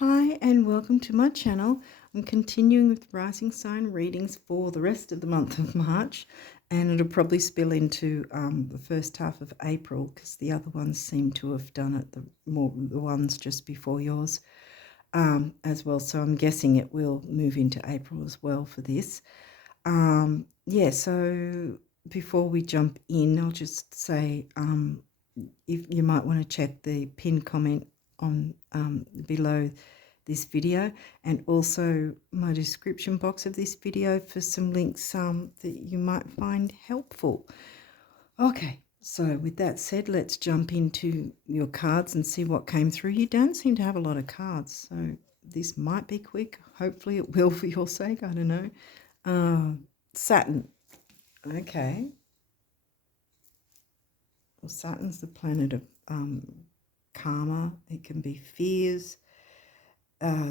Hi and welcome to my channel. I'm continuing with rising sign readings for the rest of the month of March, and it'll probably spill into the first half of April because the other ones seem to have done it, the ones just before yours as well. So I'm guessing it will move into April as well for this. Yeah, so before we jump in, I'll just say if you might want to check the pinned comment on below this video, and also my description box of this video for some links that you might find helpful. Okay, so with that said, let's jump into your cards and see what came through. You don't seem to have a lot of cards, so this might be quick. Hopefully it will for your sake. I don't know. Saturn. Okay. Well, Saturn's the planet of karma. It can be fears.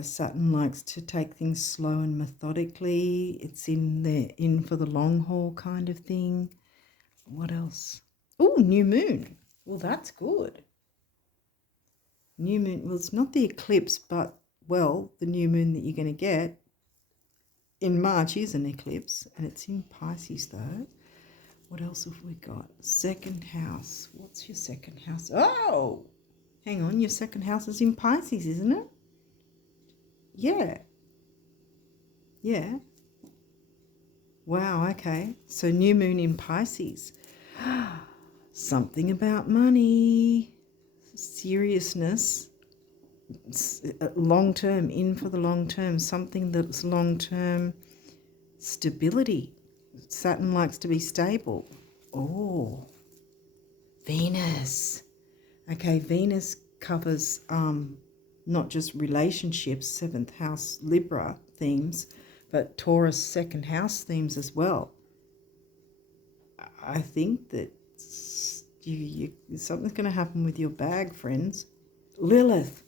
Saturn likes to take things slow and methodically. It's in for the long haul kind of thing. What else? Oh, new moon. Well, that's good. New moon. Well, it's not the eclipse, but, well, the new moon that you're going to get in March is an eclipse, and it's in Pisces, though. What else have we got? Second house. What's your second house? Oh, hang on. Your second house is in Pisces, isn't it? Yeah. Yeah. Wow, okay. So new moon in Pisces. Something about money, seriousness, long term, in for the long term, something that's long term, stability. Saturn likes to be stable. Oh, Venus. Okay, Venus covers not just relationships, seventh house Libra themes, but Taurus second house themes as well. I think that something's going to happen with your bag, friends. Lilith.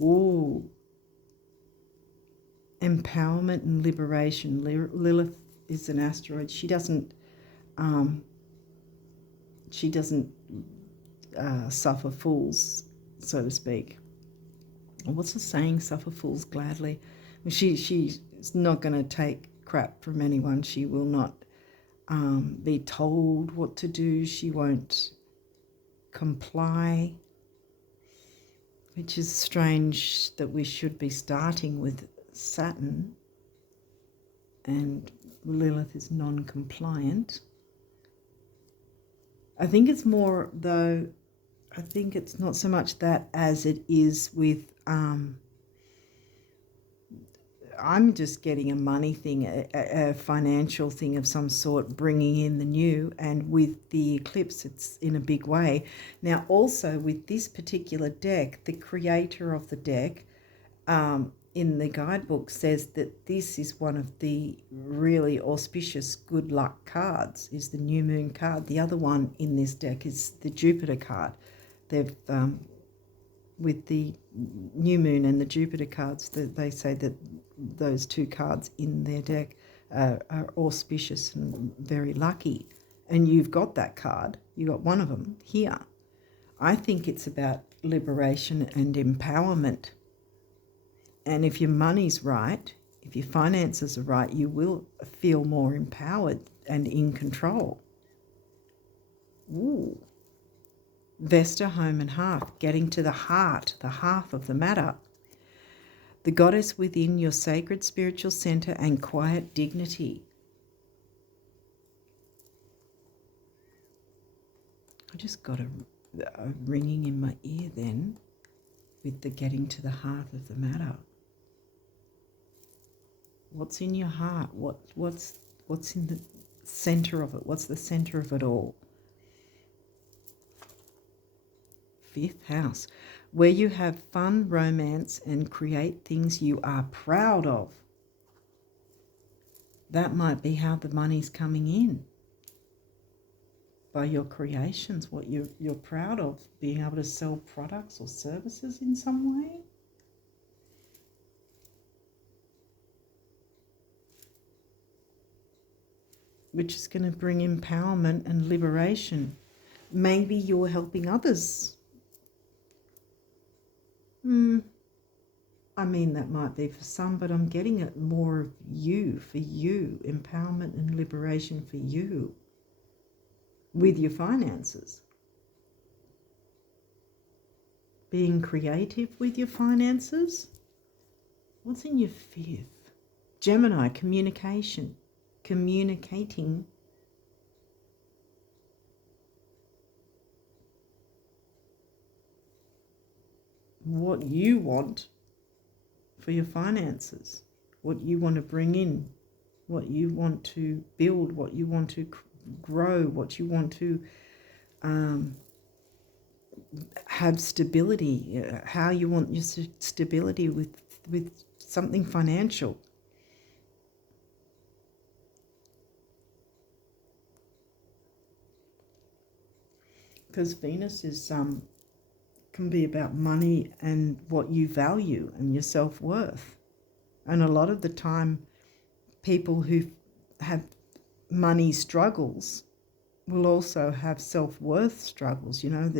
Ooh. Empowerment and liberation. Lilith is an asteroid. She doesn't suffer fools, so to speak. What's the saying? Suffer fools gladly. She's not going to take crap from anyone. She will not be told what to do. She won't comply, which is strange that we should be starting with Saturn and Lilith is non-compliant. I think it's more, though, I think it's not so much that as it is with I'm just getting a money thing, a financial thing of some sort, bringing in the new, and with the eclipse it's in a big way. Now also with this particular deck, the creator of the deck in the guidebook says that this is one of the really auspicious good luck cards, is the new moon card. The other one in this deck is the Jupiter card. They've with the new moon and the Jupiter cards, they say that those two cards in their deck are auspicious and very lucky. And you've got that card. You got one of them here. I think it's about liberation and empowerment. And if your money's right, if your finances are right, you will feel more empowered and in control. Ooh. Vesta, home and hearth, getting to the heart of the matter. The goddess within your sacred spiritual center and quiet dignity. I just got a ringing in my ear then with the getting to the heart of the matter. What's in your heart? What's in the center of it? What's the center of it all? Fifth house, where you have fun, romance, and create things you are proud of. That might be how the money's coming in, by your creations, what you're proud of, being able to sell products or services in some way. Which is going to bring empowerment and liberation. Maybe you're helping others I mean, that might be for some, but I'm getting it more of you, for you, empowerment and liberation for you with your finances. Being creative with your finances. What's in your fifth? Gemini, communication. Communicating. What you want for your finances, what you want to bring in, what you want to build, what you want to grow, what you want to have stability, how you want your stability with something financial. Because Venus is can be about money and what you value and your self-worth. And a lot of the time, people who have money struggles will also have self-worth struggles, you know,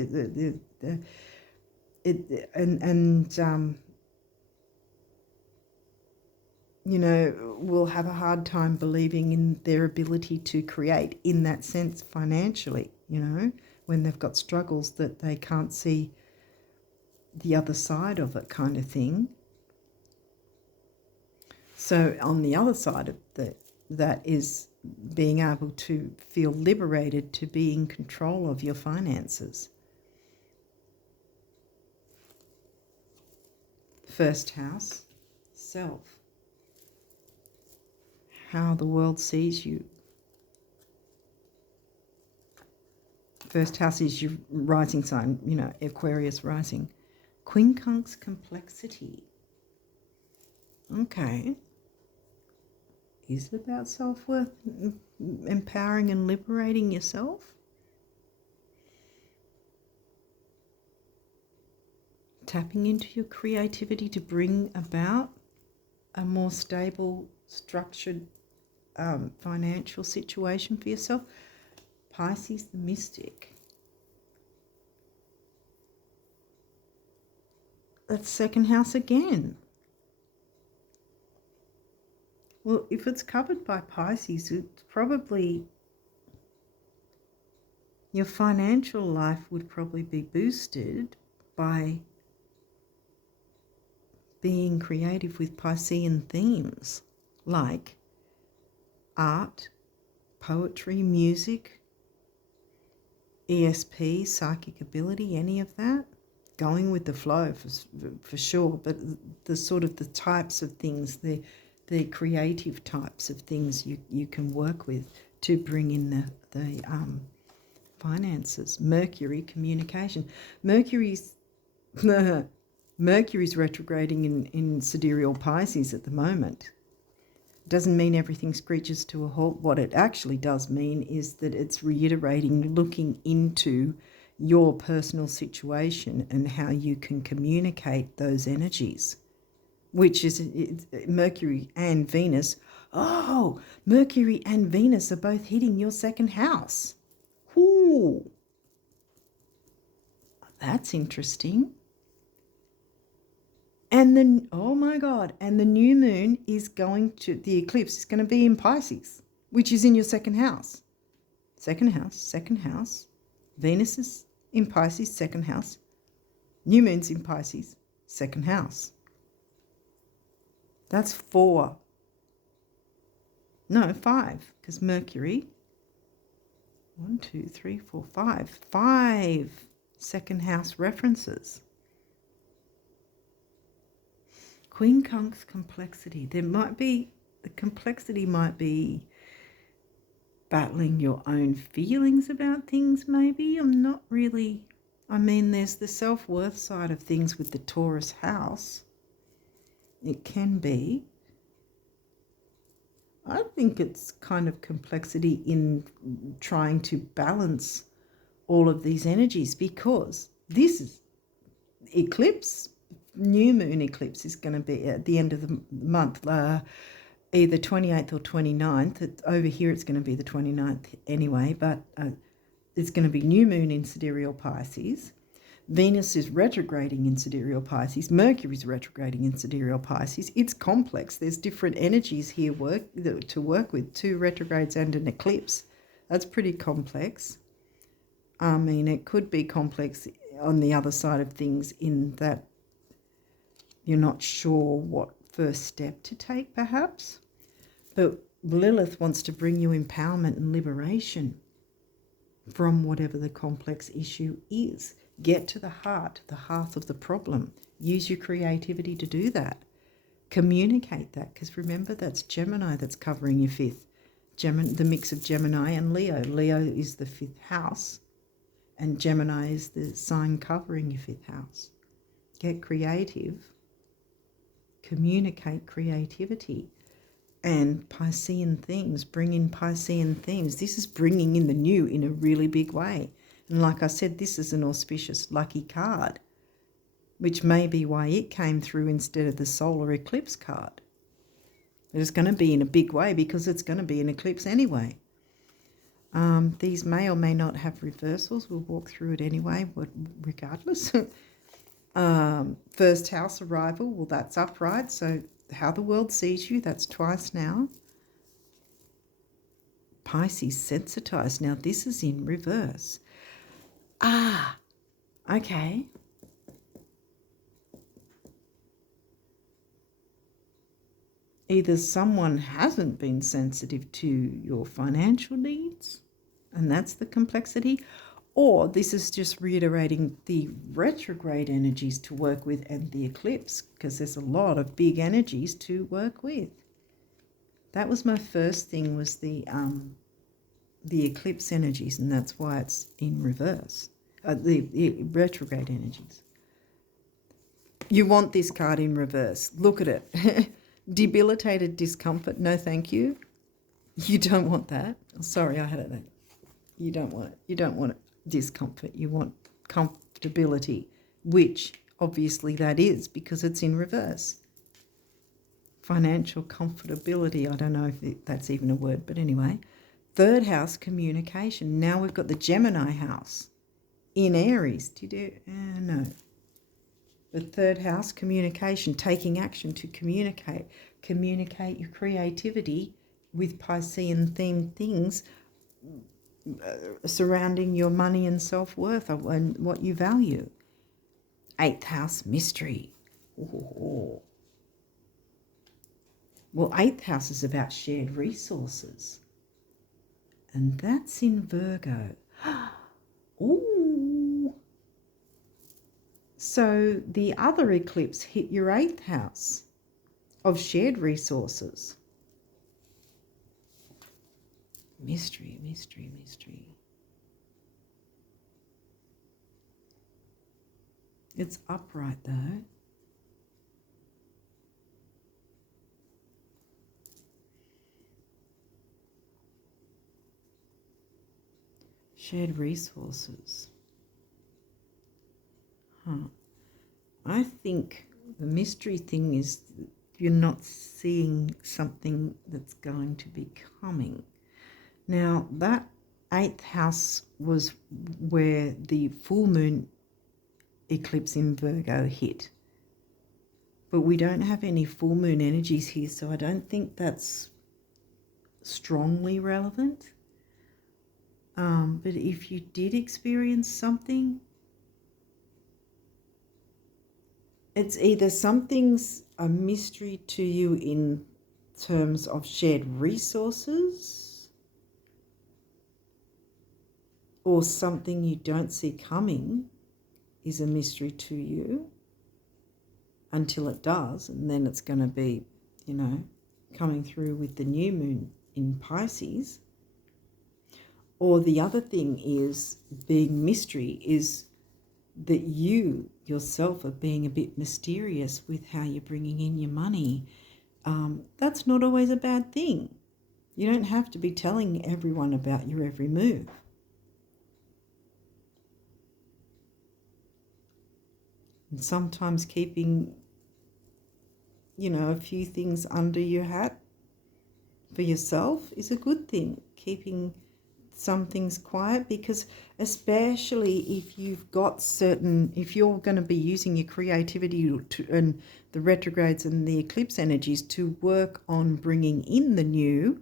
you know, will have a hard time believing in their ability to create in that sense financially, you know, when they've got struggles that they can't see the other side of it, kind of thing. So on the other side of that is being able to feel liberated to be in control of your finances. First house, self. How the world sees you. First house is your rising sign, you know, Aquarius rising. Quincunx complexity. Okay. Is it about self-worth, empowering and liberating yourself? Tapping into your creativity to bring about a more stable, structured financial situation for yourself. Pisces, the mystic. That's second house again. Well, if it's covered by Pisces, it's probably your financial life would probably be boosted by being creative with Piscean themes like art, poetry, music, ESP, psychic ability, any of that. Going with the flow for sure, but the sort of the types of things, the creative types of things you can work with to bring in the finances. Mercury, communication. Mercury's retrograding in sidereal Pisces at the moment. Doesn't mean everything screeches to a halt. What it actually does mean is that it's reiterating, looking into your personal situation and how you can communicate those energies, which is Mercury and Venus. Oh, Mercury and Venus are both hitting your second house. Ooh, that's interesting. And then, oh my God, and the new moon is going to, the eclipse is going to be in Pisces, which is in your second house. Second house. Venus is in Pisces, second house. New moon's in Pisces, second house. That's 4. No, 5, because Mercury. 1, 2, 3, 4, 5. 5 second house references. Quincunx complexity. The complexity might be battling your own feelings about things, maybe. I'm not really, I mean, there's the self-worth side of things with the Taurus house. It can be. I think it's kind of complexity in trying to balance all of these energies, because this is eclipse. New moon eclipse is going to be at the end of the month, either 28th or 29th. Over here it's going to be the 29th anyway, but it's going to be new moon in sidereal Pisces. Venus is retrograding in sidereal Pisces. Mercury is retrograding in sidereal Pisces. It's complex. There's different energies here to work with. 2 retrogrades and an eclipse. That's pretty complex. I mean, it could be complex on the other side of things in that you're not sure what first step to take, perhaps. But Lilith wants to bring you empowerment and liberation from whatever the complex issue is. Get to the heart of the problem. Use your creativity to do that. Communicate that, because remember, that's Gemini that's covering your 5th. The mix of Gemini and Leo. Leo is the 5th house, and Gemini is the sign covering your 5th house. Get creative. Communicate creativity. And Piscean themes, bring in Piscean themes. This is bringing in the new in a really big way. And like I said, this is an auspicious lucky card, which may be why it came through instead of the solar eclipse card. It's going to be in a big way because it's going to be an eclipse anyway. These may or may not have reversals. We'll walk through it anyway, but regardless. First house arrival, well, that's upright. So how the world sees you, that's twice now. Pisces sensitized. Now this is in reverse. Okay. Either someone hasn't been sensitive to your financial needs, and that's the complexity, or this is just reiterating the retrograde energies to work with and the eclipse, because there's a lot of big energies to work with. That was my first thing, was the eclipse energies, and that's why it's in reverse. The retrograde energies. You want this card in reverse. Look at it. Debilitated discomfort. No, thank you. You don't want that. Sorry, I had it there. You don't want it. You don't want discomfort. You want comfortability, which obviously that is because it's in reverse. Financial comfortability. I don't know if that's even a word, but anyway. 3rd house, communication. Now we've got the Gemini house in Aries. No. The 3rd house, communication, taking action to communicate. Communicate your creativity with Piscean themed things surrounding your money and self-worth and what you value. 8th house, mystery. Ooh. Well, 8th house is about shared resources. And that's in Virgo. Ooh. So the other eclipse hit your 8th house of shared resources. Mystery, mystery, mystery. It's upright though. Shared resources. I think the mystery thing is you're not seeing something that's going to be coming. Now, that 8th house was where the full moon eclipse in Virgo hit. But we don't have any full moon energies here, so I don't think that's strongly relevant. But if you did experience something, it's either something's a mystery to you in terms of shared resources, or something you don't see coming is a mystery to you until it does, and then it's going to be, coming through with the new moon in Pisces. Or the other thing is, being mystery, is that you yourself are being a bit mysterious with how you're bringing in your money. That's not always a bad thing. You don't have to be telling everyone about your every move. And sometimes keeping, a few things under your hat for yourself is a good thing. Keeping some things quiet, because especially if you've got if you're going to be using your creativity and the retrogrades and the eclipse energies to work on bringing in the new,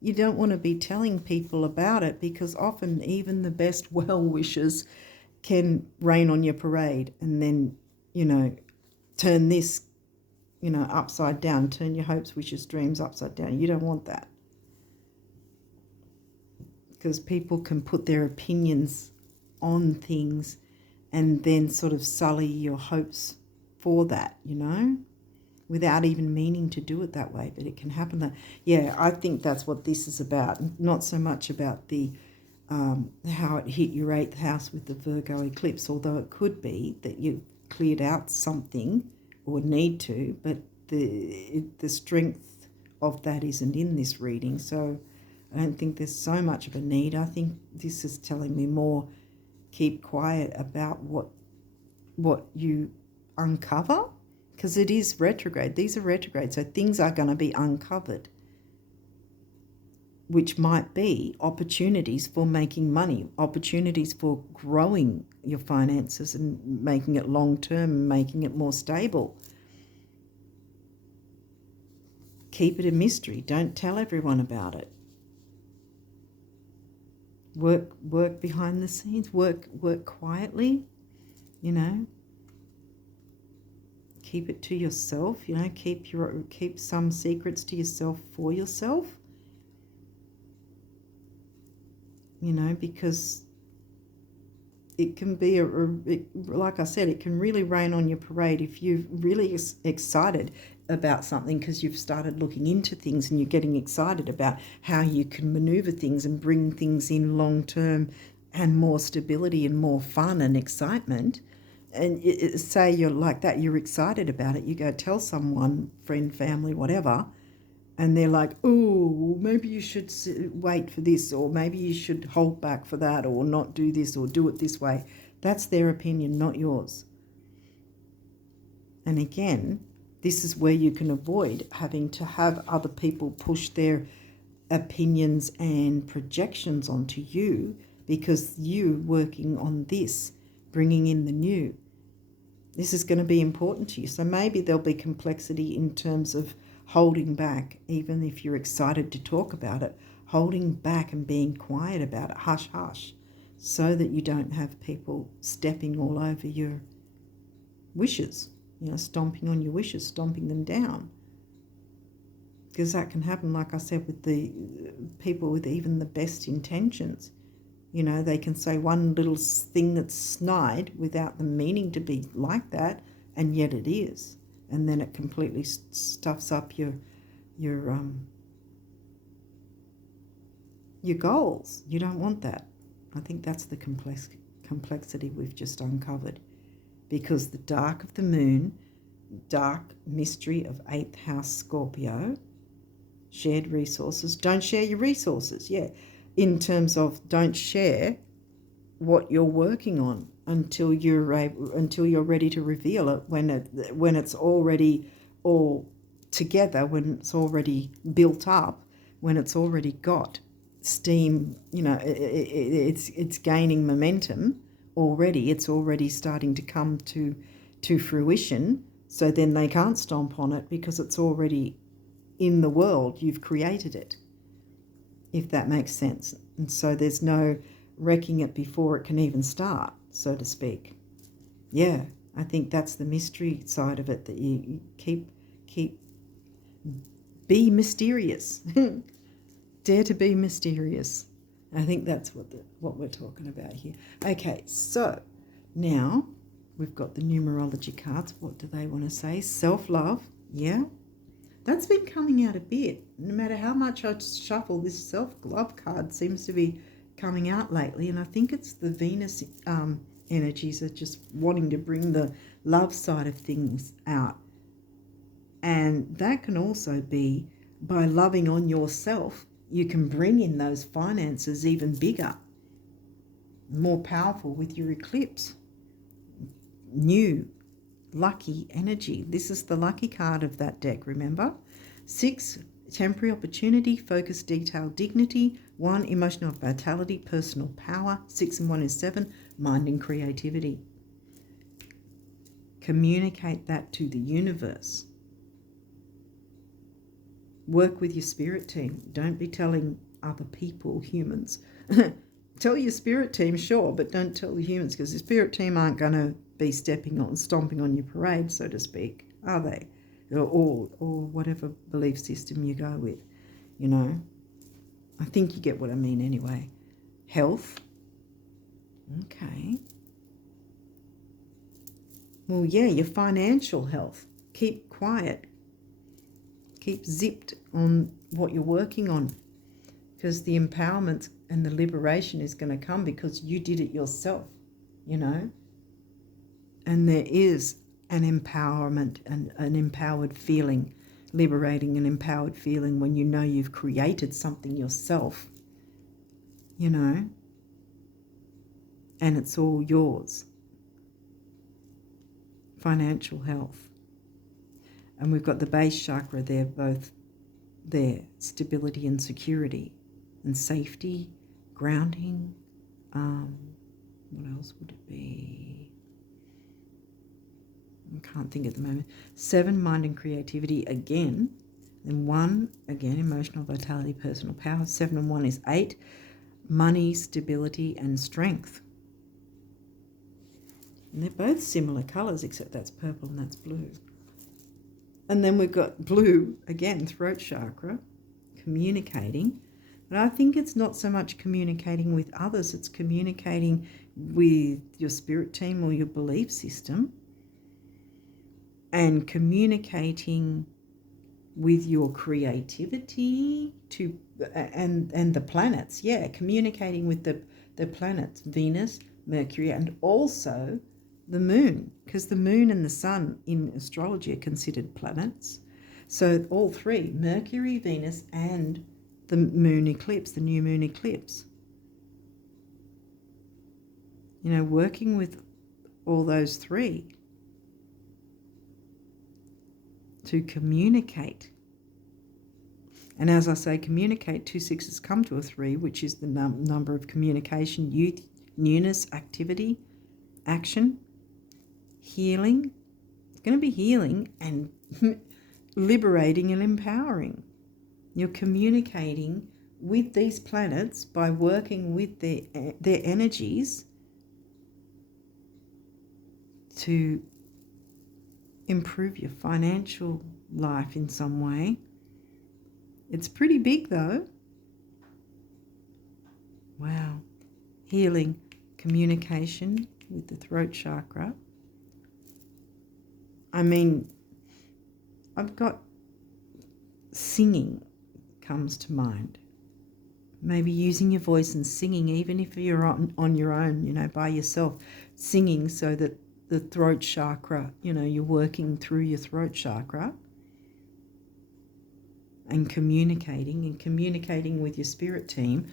you don't want to be telling people about it, because often even the best well-wishers can rain on your parade and then, turn this, upside down, turn your hopes, wishes, dreams upside down. You don't want that, because people can put their opinions on things and then sort of sully your hopes for that, without even meaning to do it that way. But it can happen that, I think that's what this is about. Not so much about the how it hit your 8th house with the Virgo eclipse, although it could be that you cleared out something or need to, but the strength of that isn't in this reading. So I don't think there's so much of a need. I think this is telling me more, keep quiet about what you uncover, because it is retrograde. These are retrograde, so things are going to be uncovered, which might be opportunities for making money, opportunities for growing your finances and making it long-term, making it more stable. Keep it a mystery. Don't tell everyone about it. Work behind the scenes. Work quietly, Keep it to yourself, keep some secrets to yourself for yourself. Because it can be like I said, it can really rain on your parade if you're really excited about something, because you've started looking into things and you're getting excited about how you can maneuver things and bring things in long term and more stability and more fun and excitement. And say you're like that, you're excited about it, you go tell someone, friend, family, whatever, and they're like, oh, maybe you should wait for this, or maybe you should hold back for that, or not do this, or do it this way. That's their opinion, not yours. And again, this is where you can avoid having to have other people push their opinions and projections onto you, because you working on this, bringing in the new, this is going to be important to you. So maybe there'll be complexity in terms of holding back, even if you're excited to talk about it, holding back and being quiet about it, hush, hush, so that you don't have people stepping all over your wishes, stomping on your wishes, stomping them down. Because that can happen, like I said, with the people with even the best intentions. They can say one little thing that's snide without them meaning to be like that, and yet it is. And then it completely stuffs up your goals. You don't want that. I think that's the complexity we've just uncovered. Because the dark of the moon, dark mystery of 8th house Scorpio, shared resources. Don't share your resources, in terms of don't share what you're working on until you're ready to reveal it, when it's already all together, when it's already built up, when it's already got steam, it's gaining momentum already, it's already starting to come to fruition. So then they can't stomp on it, because it's already in the world. You've created it, if that makes sense. And so there's no wrecking it before it can even start, so to speak. I think that's the mystery side of it, that you keep be mysterious. Dare to be mysterious. I think that's what we're talking about here. Okay, so now we've got the numerology cards. What do they want to say? Self-love, that's been coming out a bit. No matter how much I shuffle, this self-love card seems to be coming out lately, and I think it's the Venus energies are just wanting to bring the love side of things out. And that can also be by loving on yourself. You can bring in those finances even bigger, more powerful with your eclipse. New, lucky energy. This is the lucky card of that deck, remember? 6, temporary opportunity, focus, detail, dignity. 1, emotional vitality, personal power. 6 and 1 is 7, mind and creativity. Communicate that to the universe. Work with your spirit team. Don't be telling other people, humans. Tell your spirit team, sure, but don't tell the humans, because the spirit team aren't going to be stomping on your parade, so to speak, are they? Or whatever belief system you go with, you know. I think you get what I mean anyway. Health. Okay. Well, yeah, your financial health. Keep quiet. Keep zipped on what you're working on, because the empowerment and the liberation is going to come because you did it yourself, you know. And there is an empowerment and an empowered feeling, liberating and empowered feeling when you know you've created something yourself, you know, and it's all yours. Financial health. And we've got the base chakra there, both there, stability and security and safety, grounding. What else would it be? I can't think at the moment. 7, mind and creativity again. And 1, again, emotional vitality, personal power. 7 and 1 is 8, money, stability and strength. And they're both similar colours, except that's purple and that's blue. And then we've got blue, again, throat chakra, communicating. But I think it's not so much communicating with others, it's communicating with your spirit team or your belief system, and communicating with your creativity and the planets. Yeah, communicating with the planets, Venus, Mercury, and also the moon, because the moon and the sun in astrology are considered planets. So all three, Mercury, Venus, and the moon eclipse, the new moon eclipse. You know, working with all those three to communicate. And as I say, communicate, 2 6s come to a 3, which is the number of communication, youth, newness, activity, action, healing. It's going to be healing and liberating and empowering. You're communicating with these planets by working with their energies to improve your financial life in some way. It's pretty big though. Wow. Healing, communication with the throat chakra. I mean, I've got singing comes to mind. Maybe using your voice and singing, even if you're on your own, you know, by yourself, singing so that the throat chakra, you know, you're working through your throat chakra and communicating with your spirit team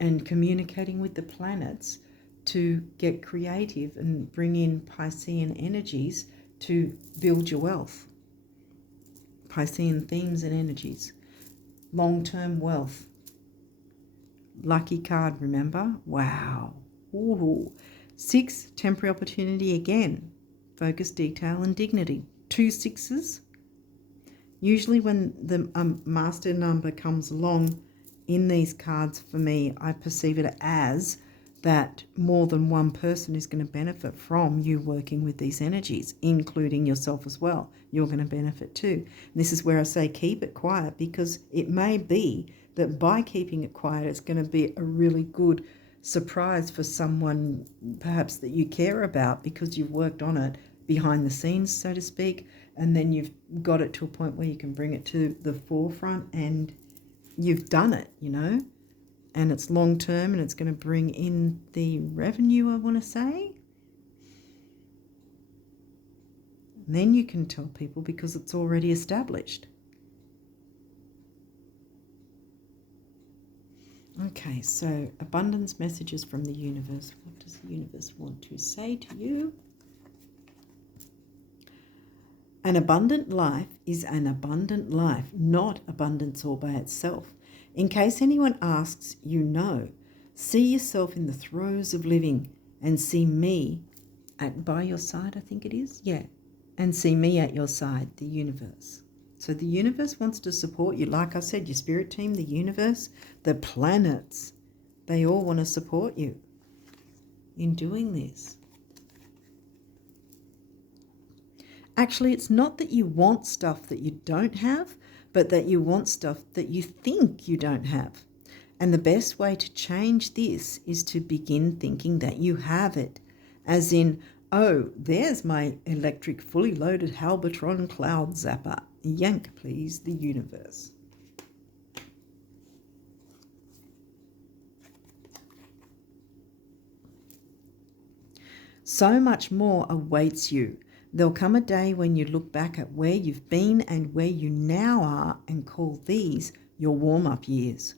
and communicating with the planets to get creative and bring in Piscean energies to build your wealth. Piscean themes and energies. Long-term wealth. Lucky card, remember? Wow. Ooh. 6, temporary opportunity again. Focus, detail and dignity. 2 6s. Usually when the master number comes along in these cards, for me, I perceive it as that more than one person is going to benefit from you working with these energies, including yourself as well. You're going to benefit too. And this is where I say keep it quiet, because it may be that by keeping it quiet, it's going to be a really good surprise for someone perhaps that you care about, because you've worked on it behind the scenes, so to speak, and then you've got it to a point where you can bring it to the forefront and you've done it, you know. And it's long term and it's going to bring in the revenue, I want to say. And then you can tell people because it's already established. Okay, so abundance messages from the universe. What does the universe want to say to you? An abundant life is an abundant life, not abundance all by itself. In case anyone asks, you know. See yourself in the throes of living and see me by your side, I think it is. Yeah. And see me at your side, the universe. So the universe wants to support you. Like I said, your spirit team, the universe, the planets, they all want to support you in doing this. Actually, it's not that you want stuff that you don't have, but that you want stuff that you think you don't have. And the best way to change this is to begin thinking that you have it. As in, oh, there's my electric fully loaded Halbertron cloud zapper. Yank, please, the universe. So much more awaits you. There'll come a day when you look back at where you've been and where you now are and call these your warm-up years.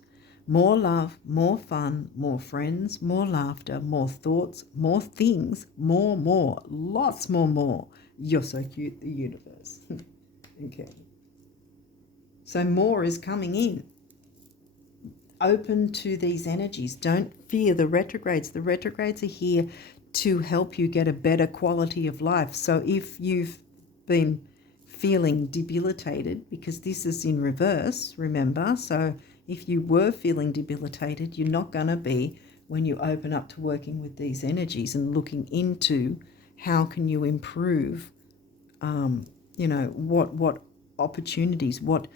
More love, more fun, more friends, more laughter, more thoughts, more things, more, lots more. You're so cute, the universe. Okay. So more is coming in. Open to these energies. Don't fear the retrogrades. The retrogrades are here to help you get a better quality of life. So if you've been feeling debilitated, because this is in reverse, remember, so if you were feeling debilitated, you're not going to be when you open up to working with these energies and looking into how can you improve, what opportunities, what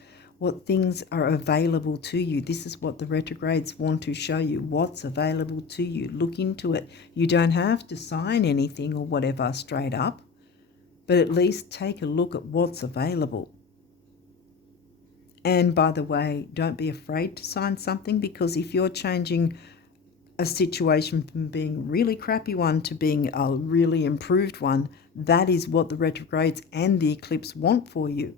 things are available to you. This is what the retrogrades want to show you, what's available to you. Look into it. You don't have to sign anything or whatever straight up, but at least take a look at what's available. And by the way, don't be afraid to sign something, because if you're changing a situation from being a really crappy one to being a really improved one, that is what the retrogrades and the eclipse want for you.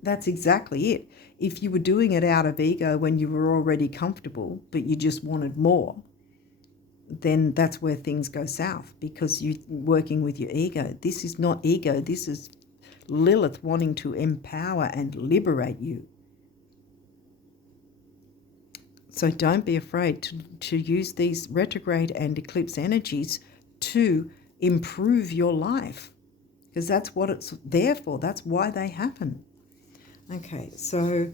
That's exactly it. If you were doing it out of ego when you were already comfortable, but you just wanted more, then that's where things go south, because you're working with your ego. This is not ego. This is Lilith wanting to empower and liberate you. So don't be afraid to use these retrograde and eclipse energies to improve your life, because that's what it's there for. That's why they happen. Okay, so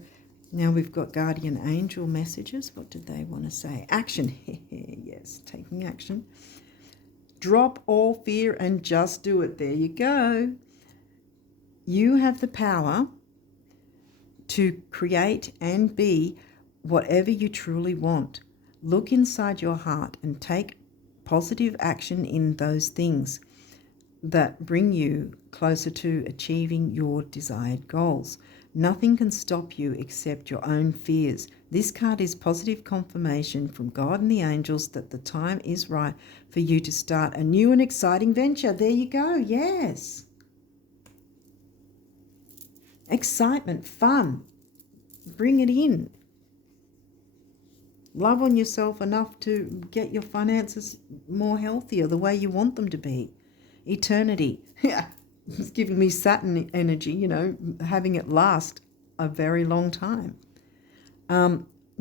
now we've got guardian angel messages. What did they want to say? Action. Yes, taking action. Drop all fear and just do it. There you go. You have the power to create and be whatever you truly want. Look inside your heart and take positive action in those things that bring you closer to achieving your desired goals. Nothing can stop you except your own fears. This card is positive confirmation from God and the angels that the time is right for you to start a new and exciting venture. There you go. Yes. Excitement, fun. Bring it in. Love on yourself enough to get your finances more healthier, the way you want them to be. Eternity. Yeah. It's giving me Saturn energy, having it last a very long time.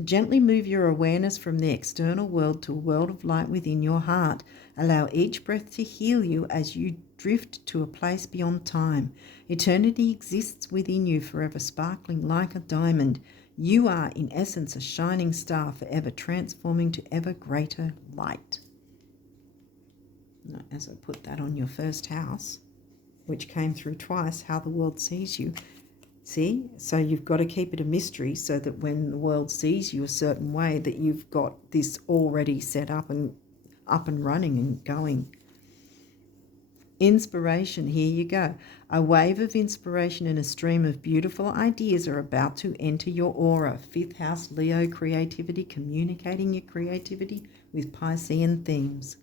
Gently move your awareness from the external world to a world of light within your heart. Allow each breath to heal you as you drift to a place beyond time. Eternity exists within you, forever sparkling like a diamond. You are, in essence, a shining star, forever transforming to ever greater light. Now, as I put that on your first house, which came through twice, how the world sees you. See? So you've got to keep it a mystery so that when the world sees you a certain way, that you've got this already set up and running and going. Inspiration, here you go. A wave of inspiration and a stream of beautiful ideas are about to enter your aura. 5th house, Leo, creativity, communicating your creativity with Piscean themes.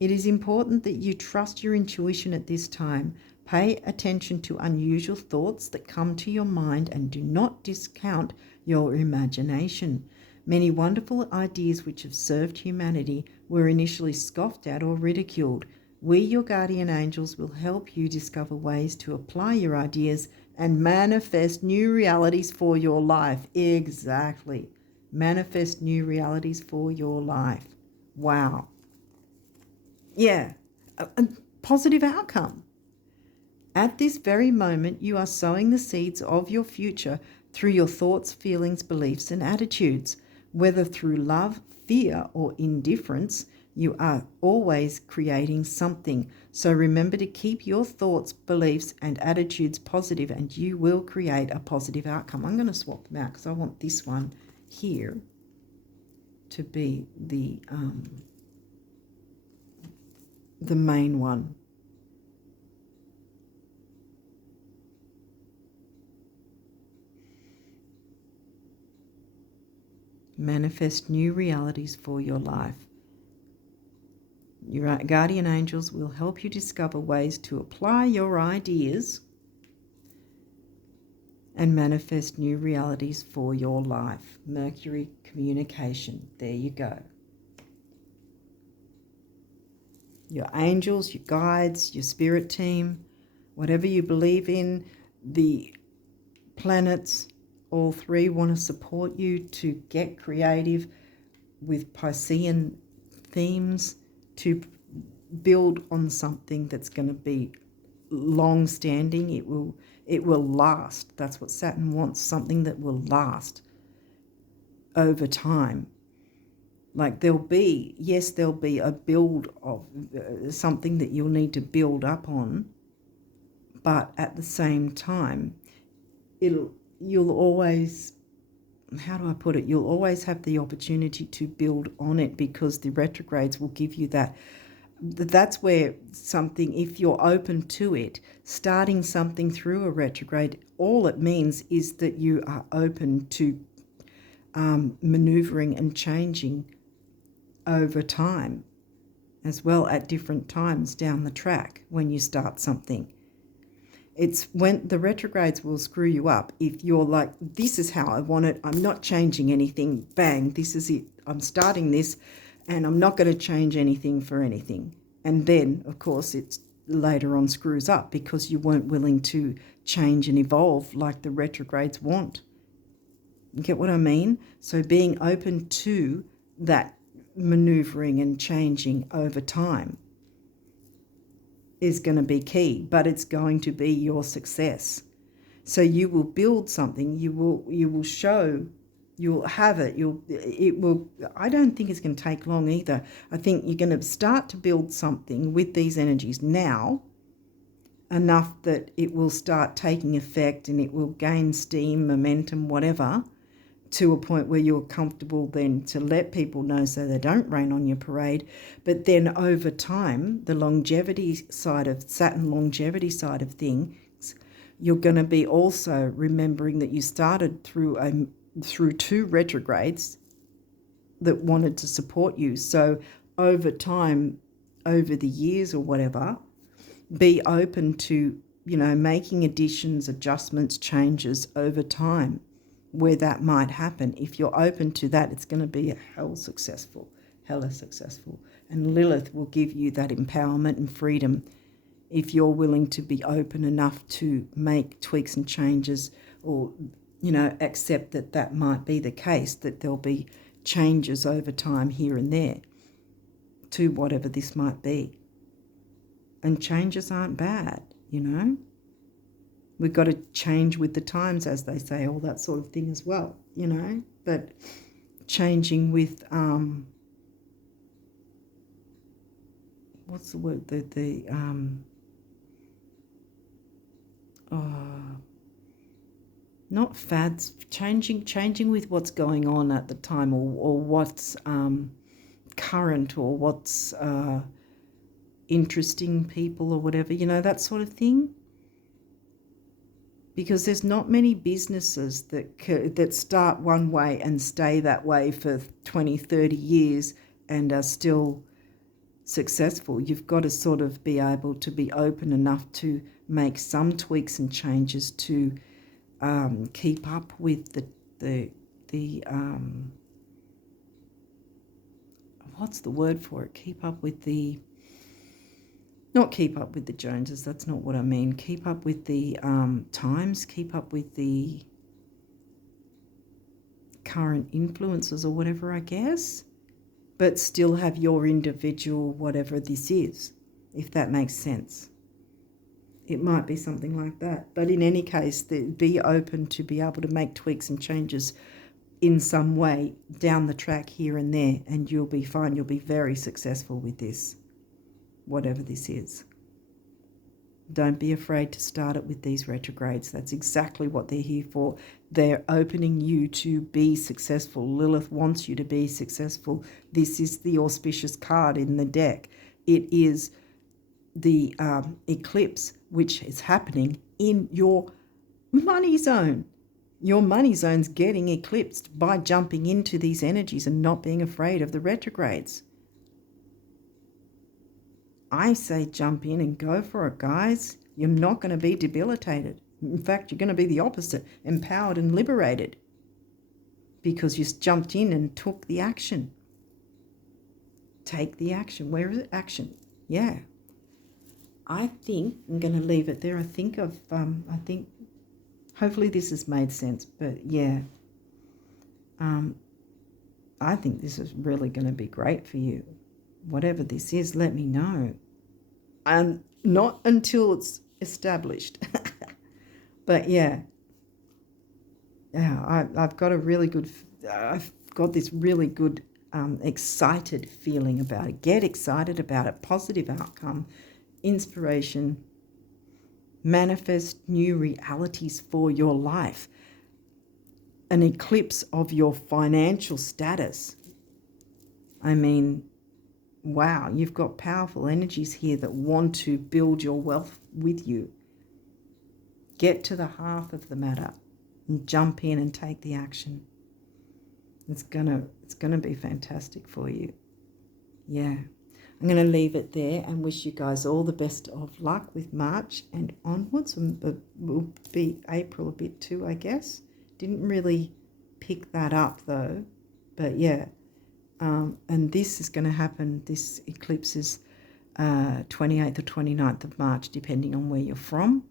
It is important that you trust your intuition at this time. Pay attention to unusual thoughts that come to your mind and do not discount your imagination. Many wonderful ideas which have served humanity were initially scoffed at or ridiculed. We, your guardian angels, will help you discover ways to apply your ideas and manifest new realities for your life. Exactly. Manifest new realities for your life. Wow. Yeah. A positive outcome. At this very moment, you are sowing the seeds of your future through your thoughts, feelings, beliefs, and attitudes. Whether through love, fear, or indifference, you are always creating something. So remember to keep your thoughts, beliefs, and attitudes positive, and you will create a positive outcome. I'm going to swap them out because I want this one here to be the main one. Manifest new realities for your life. Your guardian angels will help you discover ways to apply your ideas and manifest new realities for your life. Mercury communication. There you go. Your angels, your guides, your spirit team, whatever you believe in, the planets, all three want to support you to get creative with Piscean themes, to build on something that's going to be long-standing. It will last. That's what Saturn wants, something that will last over time. Like there'll be a build of something that you'll need to build up on, but at the same time, you'll always, how do I put it? You'll always have the opportunity to build on it because the retrogrades will give you that. That's where something, if you're open to it, starting something through a retrograde, all it means is that you are open to maneuvering and changing over time as well at different times down the track when you start something. It's when the retrogrades will screw you up if you're like, this is how I want it, I'm not changing anything, bang, this is it, I'm starting this and I'm not going to change anything for anything. And then, of course, it's later on screws up because you weren't willing to change and evolve like the retrogrades want. You get what I mean? So being open to that maneuvering and changing over time is going to be key, but it's going to be your success. So you will build something, you will show, you'll have it, I don't think it's going to take long either. I think you're going to start to build something with these energies now, enough that it will start taking effect and it will gain steam, momentum, whatever, to a point where you're comfortable then to let people know so they don't rain on your parade. But then over time, the longevity side of Saturn, longevity side of things, you're going to be also remembering that you started through two retrogrades that wanted to support you. So over time, over the years or whatever, be open to, making additions, adjustments, changes over time where that might happen. If you're open to that, it's going to be hella successful. And Lilith will give you that empowerment and freedom if you're willing to be open enough to make tweaks and changes, or, accept that that might be the case, that there'll be changes over time here and there to whatever this might be. And changes aren't bad, We've got to change with the times, as they say, all that sort of thing as well, But changing with, what's the word? Not fads, changing with what's going on at the time, or what's current, or what's interesting people, or whatever, that sort of thing. Because there's not many businesses that start one way and stay that way for 20, 30 years and are still successful. You've got to sort of be able to be open enough to make some tweaks and changes to keep up with the what's the word for it? Keep up with the Not keep up with the Joneses, that's not what I mean. Keep up with the times, keep up with the current influences or whatever, I guess, but still have your individual whatever this is, if that makes sense. It might be something like that. But in any case, be open to be able to make tweaks and changes in some way down the track here and there, and you'll be fine. You'll be very successful with this, whatever this is. Don't be afraid to start it with these retrogrades. That's exactly what they're here for. They're opening you to be successful. Lilith wants you to be successful. This is the auspicious card in the deck. It is the eclipse, which is happening in your money zone. Your money zone's getting eclipsed by jumping into these energies and not being afraid of the retrogrades. I say jump in and go for it, guys. You're not going to be debilitated. In fact, you're going to be the opposite, empowered and liberated, because you jumped in and took the action. Take the action. Where is it? Action. Yeah. I think I'm going to leave it there. I think hopefully this has made sense, but yeah. I think this is really going to be great for you. Whatever this is, let me know. And not until it's established. But yeah, I've got this really good excited feeling about it. Get excited about it. Positive outcome, inspiration, manifest new realities for your life. An eclipse of your financial status. I mean, wow, you've got powerful energies here that want to build your wealth with you. Get to the heart of the matter and jump in and take the action. It's gonna be fantastic for you. Yeah. I'm going to leave it there and wish you guys all the best of luck with March and onwards. Will be April a bit too, I guess. Didn't really pick that up though. But yeah. And this is going to happen. This eclipse is 28th or 29th of March, depending on where you're from,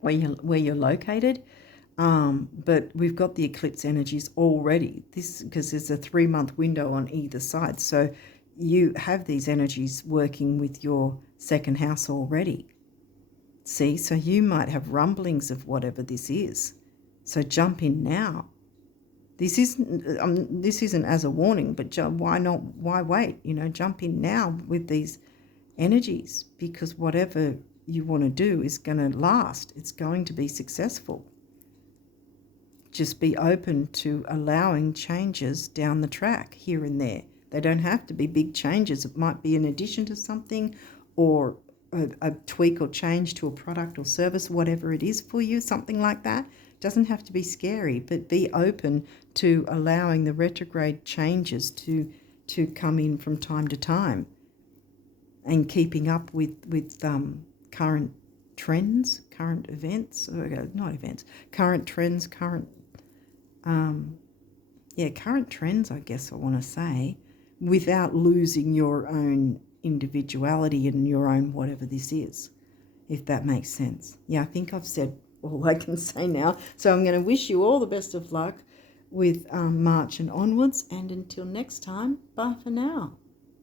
where you're located. But we've got the eclipse energies already. This because there's a 3-month window on either side. So you have these energies working with your second house already. See, so you might have rumblings of whatever this is. So jump in now. This isn't as a warning, but why not? Why wait? Jump in now with these energies, because whatever you want to do is going to last. It's going to be successful. Just be open to allowing changes down the track here and there. They don't have to be big changes. It might be in addition to something, or a tweak or change to a product or service, whatever it is for you, something like that. Doesn't have to be scary, but be open to allowing the retrograde changes to come in from time to time, and keeping up with current trends, current events, current trends, current trends, I guess I want to say, without losing your own individuality and your own whatever this is, if that makes sense. Yeah, I think I've said all I can say now. So I'm going to wish you all the best of luck with March and onwards. And until next time, bye for now.